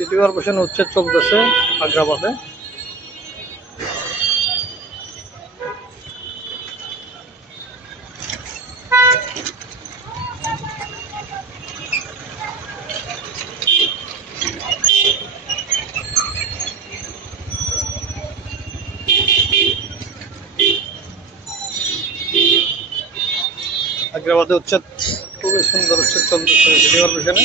City corporation উচ্ছেদ চলতেছে আগ্রাবাদে। আগ্রাবাদে উচ্ছেদ, খুবই সুন্দর উচ্ছেদ চলতেছে সিটি কর্পোরেশনে।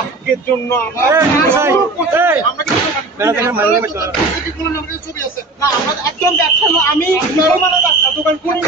আজকের জন্য একদম ব্যবসা আমি দোকান করি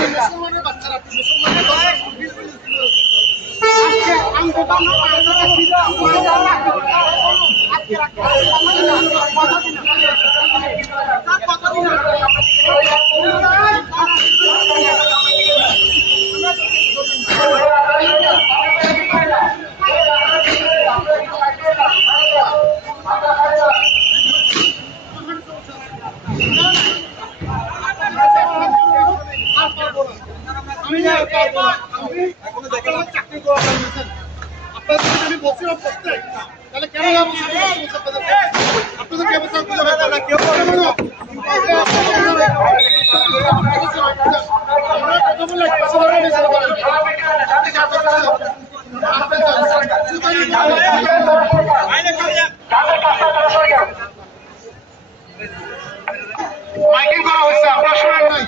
আমি বলছিলাম প্রত্যেক তাহলে কেন আপনাদের ব্যবস্থা মাইকিং করা হয়েছে, আপনারা শুনেন নাই,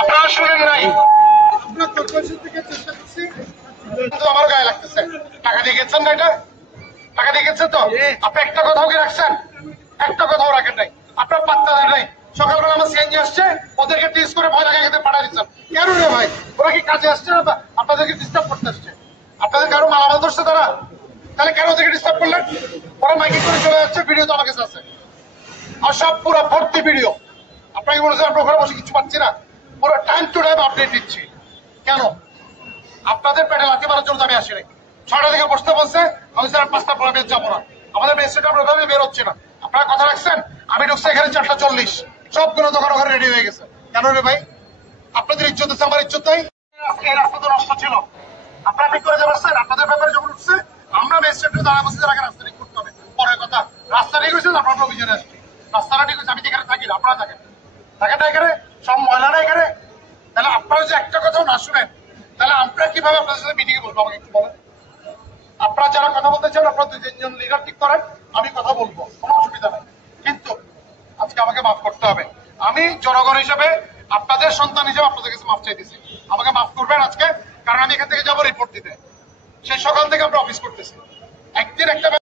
আপনারা শুনেন নাই। আপনার কর্পোরেশন থেকে চেষ্টা করছি, আমার গায়ে লাগতেছে। টাকা দিয়ে গেছেন না, এটা টাকা দিয়ে গেছেন তো? আপনি একটা কথাও কি রাখছেন? একটা কথাও রাখেন নাই, আপনার পাত্তা দেন নাই। সকালবেলা আমার সিএনজি আসছে, ওদেরকে টিস করে ভয় লাগা খেতে পাঠা দিচ্ছেন। কেন রে ভাই, ওরা কি কাজে আসছে না আপনাদেরকে ডিস্টার্ব করতে আসছে? আপনাদের কারো মালামাল ধরছে তারা? তাহলে কেন ওদেরকে ডিস্টার্ব করলেন? ওরা মাইকিং করে চলে যাচ্ছে, ভিডিও তো আমার কাছে আছে, আর সব পুরো ভর্তি ভিডিও। আপনাকে বলেছেন আপনার ঘরে বসে কিছু পাচ্ছি না, পুরো টাইম টু টাইম আপডেট দিচ্ছি। কেন? আপনাদের পেটে লাঠি মারার জন্য আমি আসিনি। 6টা থেকে বসতে বলছে, আমি স্যার 5টার পরে বের যাবো না। আমাদের মেসেজটা আমরা ওইভাবে বের হচ্ছে না। আপনারা কথা রাখছেন, আমি ঢুকছি এখানে 4:40, সবগুলো দোকান ওখানে রেডি হয়ে গেছে। কেন রে ভাই? আপনাদের ইজ্জত আছে, আমার ইজ্জত নাই। এই রাস্তা তো নষ্ট ছিল, আপনারা ঠিক করে যাবেন। আপনাদের ব্যাপারে যখন উঠছে আমরা ম্যাজিস্ট্রেটে দাঁড়া বসে আগে রাস্তা ঠিক করতে হবে। পরের কথা, রাস্তা ঠিক হয়েছে আপনারা অভিযানে আসবে, রাস্তাটা ঠিক হয়েছে। আমি যেখানে থাকি না, আপনারা থাকেন না এখানে, সব ময়লাটা এখানে। তাহলে আপনারা যে একটা কথাও না শুনেন, তাহলে আমরা কিভাবে আপনাদের সাথে মিটিং এ বলবো আমাকে একটু বলেন। আপনারা যারা কথা বলতে চান আপনারা 2-3 জন লিডার ঠিক করেন, আমি কথা বলবো, কোনো অসুবিধা নেই। কিন্তু আজকে আমাকে মাফ করতে হবে। আমি জনগণ হিসেবে, আপনাদের সন্তান হিসেবে আপনাদের কাছে মাফ চাইতেছি। আমাকে মাফ করবেন আজকে, কারণ আমি এখান থেকে যাবো রিপোর্ট দিতে। সেই সকাল থেকে আমরা অফিস করতেছি। একদিন একটা